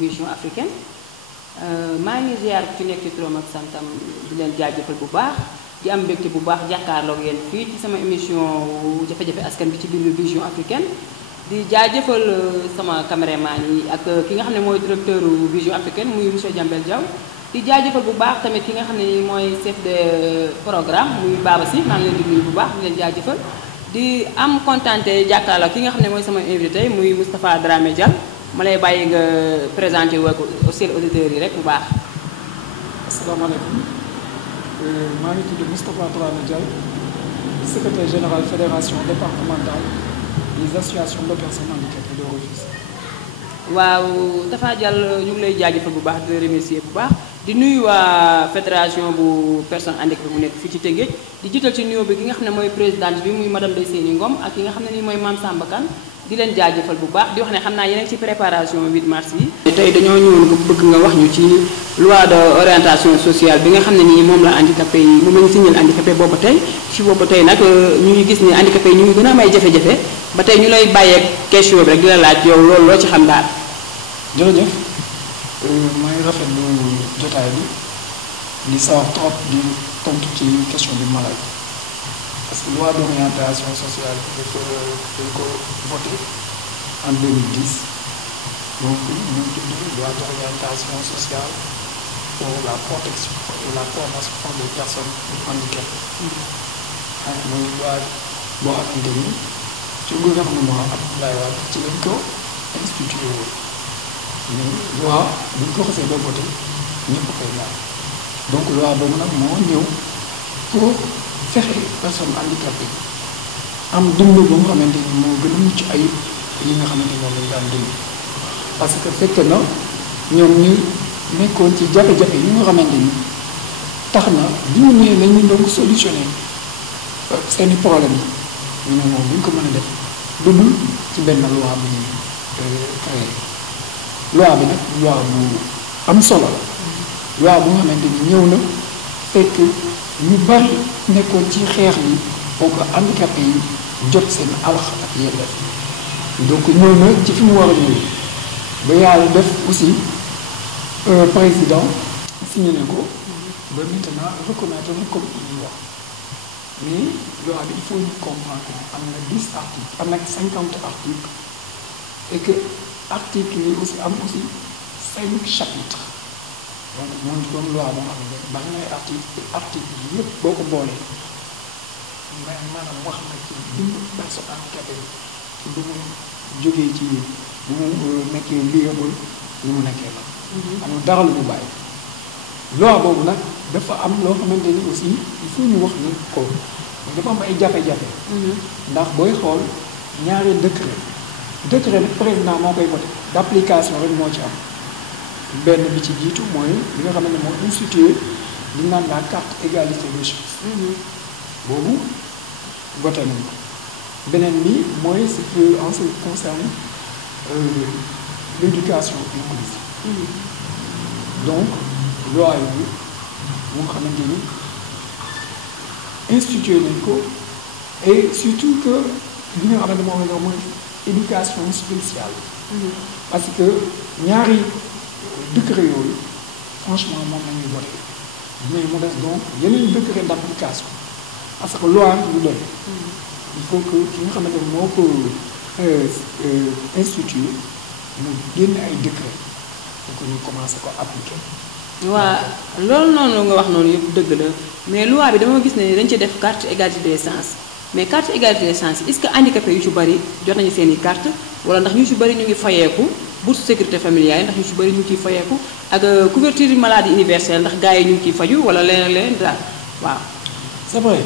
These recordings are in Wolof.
Vision africaine maa ngi ziar ci nekk ci turam ak santam di leen jaajëfal bu baax di am mbégte bu baax jàkkaarloog yéen fii ci sama émission jafe-jafe askan bi ci biir Vision africaine di jaajëfal sama caméraman yi ak ki nga xam ne mooy directeur Vision africaine muy monsieur Diambel Diaw di jaajëfal bu baax tamit ki nga xam ne mooy chef de programme muy Baba Si maa ngi leen di nuyu bu baax di leen jaajëfal di am contenté jàkkaarloog ki nga xam ne mooy sama invité muy Moustapha Dramé Dia ma lay bàyyi nga présenté woo ko aussi auditeurs yi rek bu baax. asalaamaaleykum maa ngi tudd Moustapha Dramé Dia secrétaire général fédération départementale des associations de personnes handicapées de Rufisque. waaw Tafa Diallo ñu ngi lay jaajëfal bu baax di la remercier bu baax di nuyu waa fédération bu personnes handicapées bu nekk fii ci Tëngéej di jiital ci nuyoo bi ki nga xam ne mooy présidente bi muy madame Ndeye Seyni Ngom ak ki nga xam ne nii mooy Mame Samba Kane di leen jaajëfal bu baax di wax ne xam naa yeneen ci préparation 8 mars yi. tey dañoo ñëwoon nga bëgg nga wax ñu ci loi de orientation sociale bi nga xam ne nii moom la handicapé yi moom la ñu signal handicapé booba tey ci booba tey nag ñu ngi gis ne handicapé yi ñu ngi gën a am ay jafe-jafe ba tey ñu lay bàyyeeg question bi rek di la laaj yow loolu loo ci xam daal. jërëjëf maa ngi rafetlu jotaay bi di sawar trop di tontu ci question bi ma laaj parce que loi d'orientation sociale dañ ko voté en 2010 donc ñu tudd loi d'orientation sociale pour la protection et la formation des personnes handicapées. muy loi boo xamante ni ci gouvernement Abdoulaye Wade ci lañ ko institué woon. mais loi bu ñu ko xasee ba voté ñëpp koy laal donc loi boobu nag moo ñëw pour fexe personne handicapée am dund ba nga xamante ni moo gën a mucc ayib yi nga xamante ni moom lañ daan dund parce que fekk na ñoom ñu nekkoon ci jafe-jafe yi nga xamante ni tax na bi ñu ñëwee lañu doon solutionné seeni problème yi ñu ne moom bu ñu ko mën a def lu dul ci benn loi bu ñu créé loi bi nag loi bu am solo la loi bu nga xamante ni ñëw na fekk ñu bari nekkoon ci xeex yi pour que handicapé yi jot seen alax ak yelleef donc ñëw na ci fi mu war a ñëw ba yàlla def aussi président signé na ko ba maintenant reconnaître na comme ñuy wax mais loi bi il faut ñu comprendre que am na 10 articles am na 50 articles et que article yi aussi am aussi 5 chapitres donc mooy doon loi boo xam ne bari na ay article yi yëpp boo ko boolee maanaam wax na ci dundu personne handicapée ci bu mu jógee ci bu mu nekkee liable lu mu nekkee la amul dara lu mu bàyyi loi boobu nag dafa am loo xamante ni aussi il faut ñu wax ni ko dafa am ay jafe-jafe ndax booy xool ñaari décret nag président moo koy voté d'application rek moo ci am benn bi ci jiitu mooy li nga xamante ne moo institué li naan la carte égalité des chances boobu voté nañ ko beneen bi mooy ce que en ce qui concerne l'éducation inclusive donc loi yooyu mu nga xamante ni institué nañ ko et surtout que li nga xamante moom la mooy éducation spéciale parce que ñaari décret yooyu franchement moom la ñuy voté mais mu des donc yeneen décret d'application parce que loi du doy il faut que ki nga xamante ne moo ko institué mu génn ay décret pour que ñu commencé ko appliquer. waa loolu noonu nga wax noonu yëpp dëgg la mais loi bi dama gis ne dañ ci def carte égalité des chances mais carte égalité des chances est-ce que handicapé yu ci bari jot nañu seen i carte wala ndax ñu ci bari ñu ngi fayeeku bourse sécurité familiale ndax ñu ci bari ñu ngi ciy fayeeku ak couverture maladie universelle ndax gars yi ñu ngi ciy faju wala leneen daal waaw. c'est vrai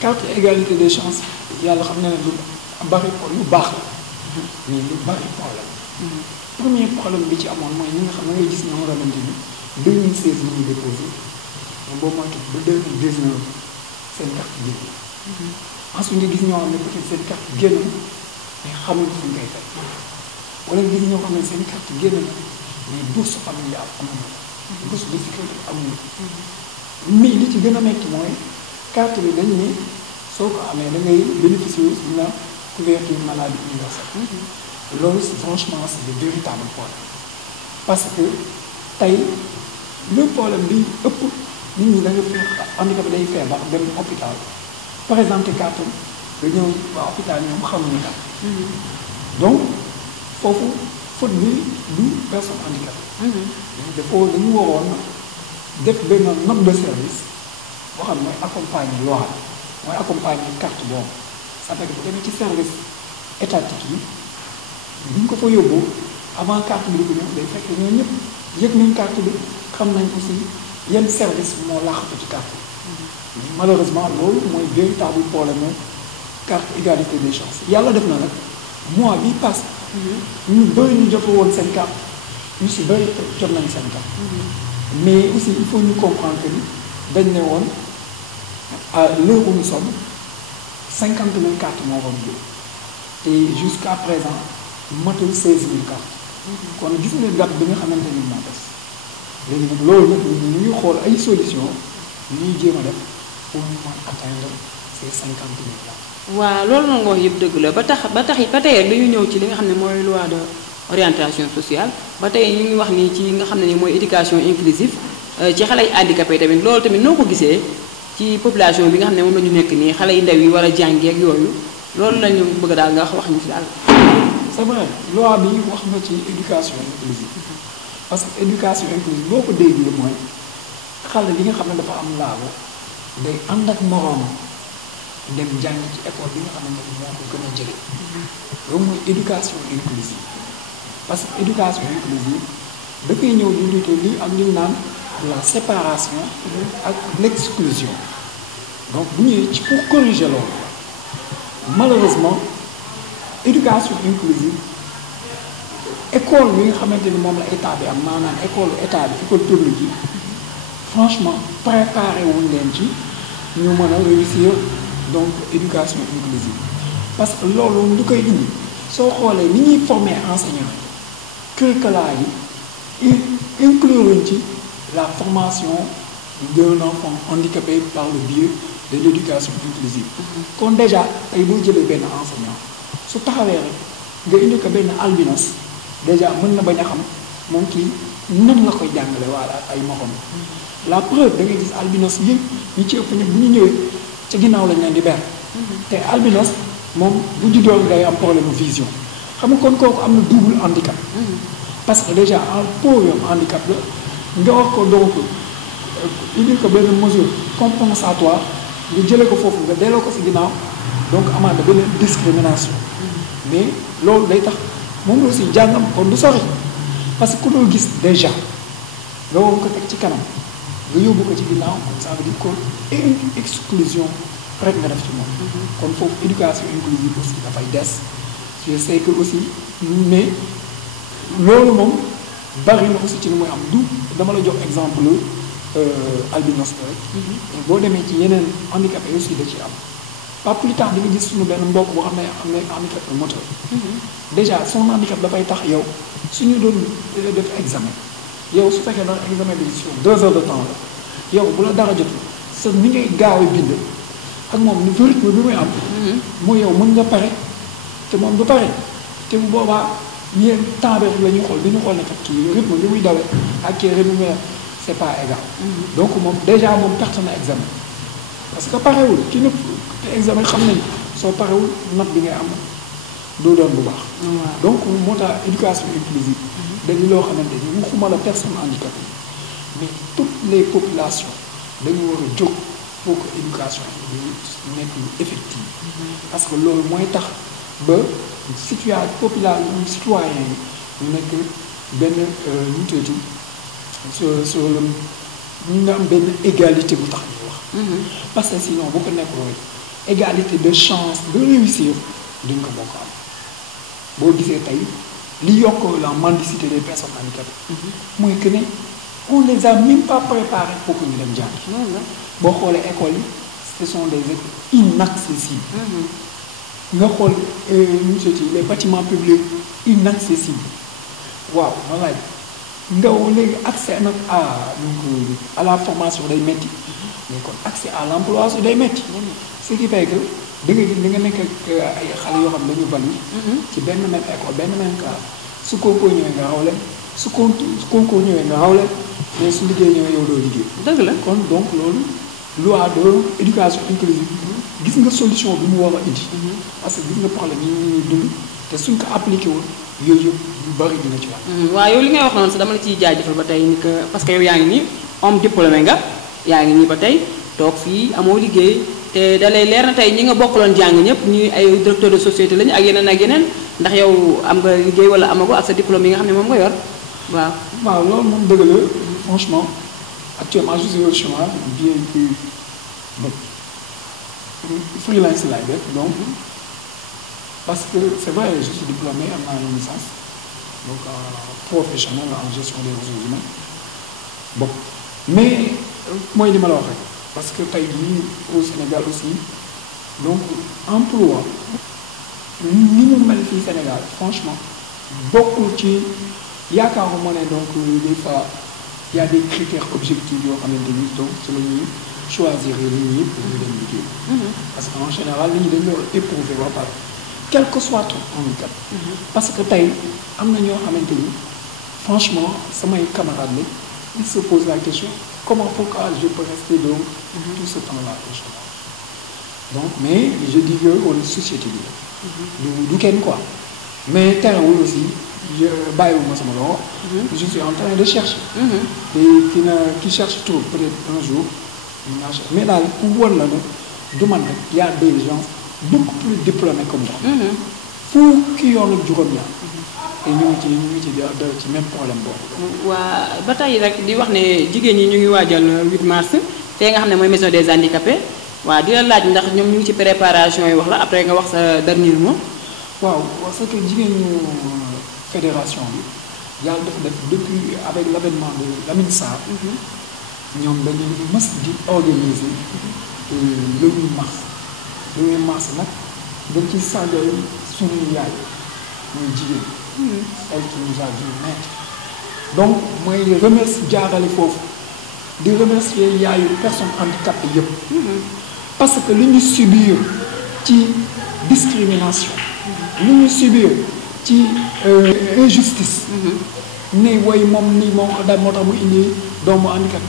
carte égalité des chances yàlla xam na ne lu bari lu baax la mais lu bari problème premier problème bi ci amoon mooy ñi nga xam ne ngay gis ñoo xamante ni 2016 la ñu déposé mais boo moytu ba 2019 seen carte génn ensuite nga gis ñoo xam ne peut-être seen carte génn mais xamuñu fu ñu koy fay wala nga gis ñoo xam ne seen carte génn na mais bourse familiale amuñu bourse de sécurité amuñu mais li ci gën a metti mooy carte bi dañ ne soo ko amee da ngay bénéficier de la couverture maladie universelle loolu franchement c'est de véritables problèmes parce que tey le problème bi ëpp nit ñi da nga fi handicapé day feebar dem hôpital présenté carte nga ñëw waa hôpital ñoom xamuñu kat donc foofu faute bi du personne handicapée dañu waroon def benn note de service boo xam ne accompagner loi mooy accompagner carte boobu ça fait que bu demee ci service étatique yi bu ñu ko fa yóbbu avant carte bi di ko ñëw day fekk ñoo ñëpp yëg nañ carte bi xam nañ aussi yenn service moo laaxatu ci carte bi malheureusement loolu mooy véritable problème carte égalité des chances yàlla def na nag mois bi passé ñu bëri ñu jotu woon seen carte ñu si bëri jot nañ seen carte mais aussi il faut ñu comprendre que ni dañ ne woon à l'heure où nous sommes 50 000 cartes moo doon jël te jusqu'à présent matul 16 000 cartes kon gis nga gàpp bi nga xamante ni moo des léegi nag loolu nag ñu ngi xool ay solution ñuy jéem a def pour ñu mën atteindre ces 50 000 là. waaw loolu noonu nga wax yëpp dëgg la ba tey rek dañu ñëw ci li nga xam ne mooy loi de orientation sociale ba tey ñu ngi wax nii ci nga xam ne ni mooy éducation inclusive ci xale yi handicapé tamit loolu tamit noo ko gisee ci population bi nga xam ne moom la ñu nekk nii xale yu ndaw yi war a jàngee ak yooyu loolu la ñu bëgg daal nga wax ñu ci daal. c'est vrai loi bi wax na ci éducation inclusive parce que éducation inclusive boo ko déggee mooy xale bi nga xam ne dafa am laago day ànd ak moroom dem jàng ci école bi nga xamante ni moo ko gën a jëlee loolu mooy éducation inclusive parce que éducation inclusive dafay ñëw di lutter lii ak li ñu naan la séparation ak l'exclusion donc bu ñëwee ci pour corriger loolu malheureusement éducation inclusive école bi nga xamante ni moom la état bi am maanaam école état bi école publique yi franchement préparé wuñ leen ci ñu mën a réussir donc éducation inclusive parce que loolu lu koy indi soo xoolee ni ñuy former enseignant curricula yi incluruñ ci la formation d'un enfant handicapé par le biais de l'éducation inclusive kon déjà tey boo jëlee benn enseignant su taxawee rek nga indi ko benn albinos déjà mën na bañ a xam moom kii nan la koy jàngale wala ay moxom la preuve da ngay gis albinos yëpp ñi ci ëpp ñëpp bu ñu ñëwee ca ginnaaw lañ leen di ber te albinos moom bu juddoo day am problème vision xam nga kon kooku am na double handicap parce que déjà en pauvre handicap la nga wax ko donc indil ko benn mesure compensatoire nga jëlee ko foofu nga delloo ko si ginnaaw donc amaat na benn discrimination mais loolu day tax moom aussi jàngam kon du sori parce que ku doo gis déjà nga war ko teg ci kanam nga yóbbu ko ci ginnaaw comme ça veut dire que une exclusion rek nga def ci moom kon foofu éducation inclusive aussi dafay des je sais que aussi mais loolu moom bari na aussi ci ni muy am du dama la jox exemple albinos rek boo demee ci yeneen handicapé aussi da ci am pas plus tard di nga gis suñu benn mbokk boo xam ne am na handicap moteur déjà son handicap dafay tax yow suñu doon def examen yow su fekkee doon examen bi sur 2 heures de temps la yow bu la dara jotul sa ni ngay gaaw a bind ak moom ni rythme bi muy am mooy yow mën nga pare te moom du pare te bu boobaa ñeen temps bi la ñuy xool bi ñu xool ne kat kii rythme bi muy dawee ak kii rythme bi c'est pas égal donc moom déjà moom perte na examen parce que parewul ki nëpp te examen xam nañ soo parewul note bi ngay am doo doon bu baax donc moo tax éducation inclusive dañu loo xamante ni waxuma la personne handicapée mais toutes les populations dañu war a jóg pour que éducation bi nekk lu effective parce que loolu mooy tax ba population citoyen yi ñu nekk benn ñu tuuti sur le ñu nga am benn égalité bu tax ñuy wax parce que sinon bu ko nekk rek égalité de chance de réussir duñ ko bokk am boo gisee tey li yokk la mendicité des personnes handicapées mooy que ne on les a même pas préparés pour que ñu dem jàngi boo xoolee écoles yi ce sont des écoles inaccessibles nga xool les bâtiments publics inaccessibles waaw ma laaj nga léegi accès nag à la formation day métti mais kon accès à l'emploi su day métti ce qui fait que da nga gis da nga nekk ak ay xale yoo xam ne dañu bali ci benn même école benn même classe su concours ñëwee nga raw leen su concours ñëwee nga rawle mais su liggéey ñëwee yow doo liggéey. dëgg la kon donc loolu loi de éducation inclusive gis nga solution bi mu war a indi. parce que gis nga problème yi ñuy dund te suñ ko appliqué woon yooyu yëpp yu bari dina ci wax. waaw yow li ngay wax noonu sax dama la ciy jaajëfal ba tey ni que parce que yow yaa ngi nii homme diplômé nga yaa ngi nii ba tey toog fii amoo liggéey te da lay leer na tey ñi nga bokkaloon jàng ñëpp ñuy ay directeur de société lañu ak yeneen ndax yow am nga liggéey wala amago ak sa diplôme yi nga xam ne moom nga yor waaw. waaw loolu moom dëgg la franchement actuellement je suis au chômage bien que freelance laay def donc parce que c'est vrai je suis diplômé am naa une licence donc professionnel en gestion des ressources humaines bon mais mooy li ma la wax rek parce que tey jii au Sénégal aussi donc emploi ni mu mel fii Sénégal franchement bokkul ci yaakaaruma ne donc des fois il y a des critères objectifs yoo xamante ni donc ci la ñuy choisir nit ñi pour ñu dem liggéey. parce que en général nit ñi dañu war a éprouver ba pare quel que soit ton handicap. parce que tey am na ñoo xamante ni franchement samay camarades la ils se posent la question comment pourquoi je peux rester donc tout ce temps-là au chômage. donc mais je dis que wala société bi la. du kenn quoi mais terewul aussi bàyyiwuma sama loxo. je suis en train de chercher. et qui cherche trop peut-être un jour dina chercher mais daal pour wóor la nag du man rek y a des gens beaucoup plus diplômés comme moi. fukki yoon ak juróom-ñaar. te ñu ngi ci même problème boobu. waa ba tey rek di wax ne jigéen ñi ñu ngi waajal 8 mars fee nga xam ne mooy maison des handicapés waaw di la laaj ndax ñoom ñu ngi ci préparation yi wax la après nga wax sa dernier mot. waaw parce que jigéen ñu fédération bi yàlla dafa def depuis avec l'avènement de Lamine Sarr. ñoom dañuy mës di organiser le 8 mars. le 8 mars nag dañ ciy sargal suñuy yaay muy jigéen. elle qui nous a dû naître. donc mooy remercier jaarale foofu di remercier yaayu personnes handicapées yëpp. parce que li ñu subir ci discrimination. li ñu subir ci injustice. ne woy moom nii moo ko daal moo tax mu indi doomu handicap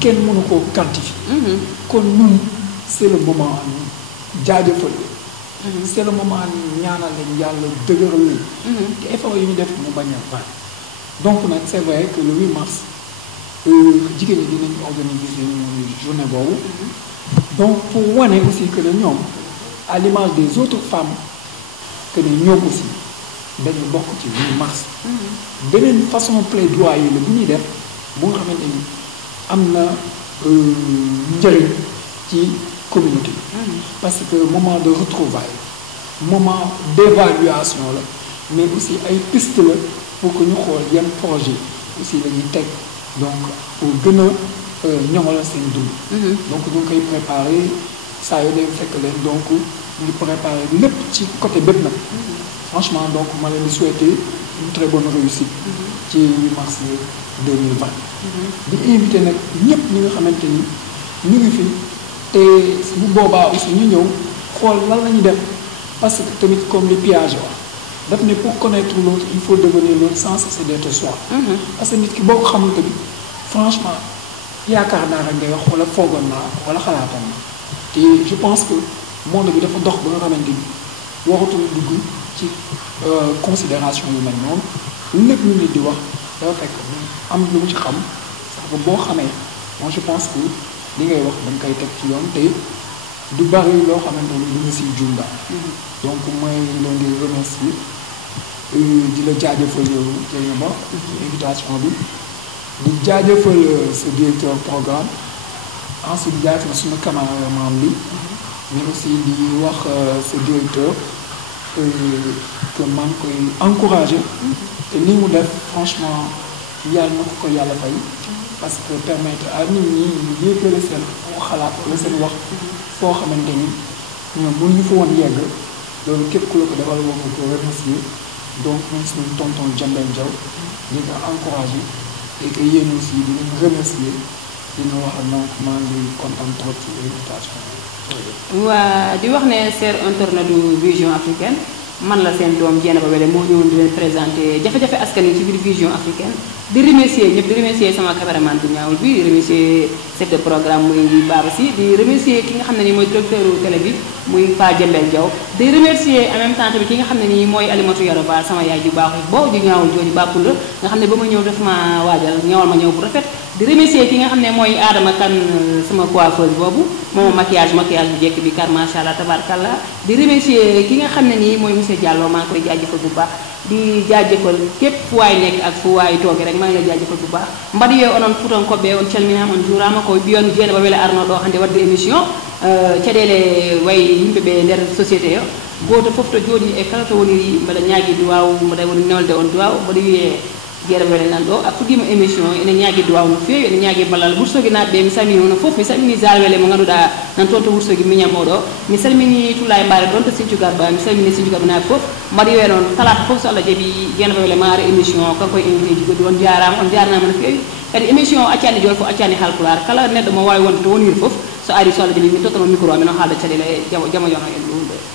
kenn mënu koo quantifier. kon ñun c'est le moment jaajëfal. c'est le moment ñaanal leen yàlla dëgëral leen. te effort yi ñu def mu bañ a baax. donc nag c'est vrai que le 8 mars jigéen ñi dinañ organiser journée boobu. donc pour wane aussi que ne ñoom à l'image des autres femmes que ne ñoom aussi dañu bokk ci 8 mars. beneen façon plaidoyer la bu ñuy def bu nga xamante ni am na njëriñ ci communauté. parce que moment de retrouvailles moment d'évaluation la mais aussi ay piste la pour que ñu xool yan projet aussi la ñuy teg donc pour gën a ñoŋal seen dund. donc ñu ngi koy préparer saa yoo dem fekk leen donc ñu ngi préparer lépp ci côté bépp nag. franchement donc ma leen di souhaiter une très bonne réussite. ci 8 mars 2020. di invité nag ñëpp ñi nga xamante ni ñu ngi fi te bu boobaa aussi ñu ñëw xool lan la ñuy def parce que tamit comme li Piaget wax daf ne pour connaître l'autre il faut devenir l'autre sans cesser d'être soi. parce que nit ki boo ko xamul tamit franchement yaakaar naa rek ngay wax wala foogoon naa wala xalaatoon na te je pense que monde bi dafa dox ba nga xamante ni waxatul dugg ci considération yu mel noonu lépp lu nit di wax dafa fekk am lu mu ci xam sax ba boo xamee moi je pense que li ngay wax dañ koy teg ci yoon te du bari loo xamante ni lu ñu siy juum daal. donc mooy leen di remercier di la jaajëfal yow Dieynaba invitation bi di jaajëfal sa directeur programme ensuite jaajëfal suñu cameraman bi mais aussi di wax sa directeur que maa ngi koy encourager te li mu def franchement yàlla na ko yàlla fay parce que permettre à nit ñi ñu yéegale seen xalaat wala seen wax foo xamante ni ñoom mënuñu fa woon yegg loolu képp ku la ko defal wax nga ko remercier donc ñun suñu tonton Jambel Diaw di nga encouragé et que yéen aussi di leen remercier dina wax donc maa ngi kontaan trop ci invitation waa di wax ne cher internaute du Vision Africaine man la seen doom Dieynaba Wele moo ñëwoon di leen présenté jafe-jafe askan yi ci biir vision africaine di remercier ñëpp di remercier sama caméraman bu ñaawul bi di remercier chef de programme muy Baba Sy di remercier ki nga xam ne nii mooy directeur télé bi muy Pa Jembel Diaw di remercier en même temps tamit ki nga xam ne nii mooy Alimatu Yoroba sama yaay ju baaxu boo ju ñaawul jooju bàppul la nga xam ne ba ma ñëw def ma waajal ñëwal ma ñëw bu rafet di remercier ki nga xam ne mooy Adama Kane sama coiffeuse boobu moom maquillage bu jekk bi car macha allah tabarkallah di remercier ki nga xam ne nii mooy monsieur Diallo maa ngi koy jaajëfal bu baax di jaajëfal képp fu waay nekk ak fu waay toogi rek maa ngi lay jaajëfal bu baax mbaɗi yo onon futonkoɓe on calminama on juurama ko biyon Dieynaba Wele arno ɗo hannde wadde émission caɗele way yimɓeɓe nder société o goto fof to jooɗi e kala to woni mbaɗa ñaagui duwaw mbaɗa woni newlde on duwaw mbaɗa wiye Dieynaba Wele nan ɗo a fuɗɗima émission ene ñaagui duwaw no fewi ene ñaagui ballal Wourossogui naɓeɓe mi salmini onon fof mi salmini Zal Wele mo ganduɗa nan toon to Wourossogui miñam oɗo mi salmini Toulaye Mbare ɗon to Sinthiou Garba mi salmini Sinthiou Garba naɓe fof mbaɗa wiye noon talata fof so Allah jaaɓi Dieynaba Wele maaro émission kanko e invité ji goɗɗi on jarnama no fewi kadi émission accani joni fof accani halpular kala neɗɗo mo wawi wonde to woniri fof so ari so Allah jaaɓi mi tottano micro amen o haalda caɗele jamo yono en ɗum ɗo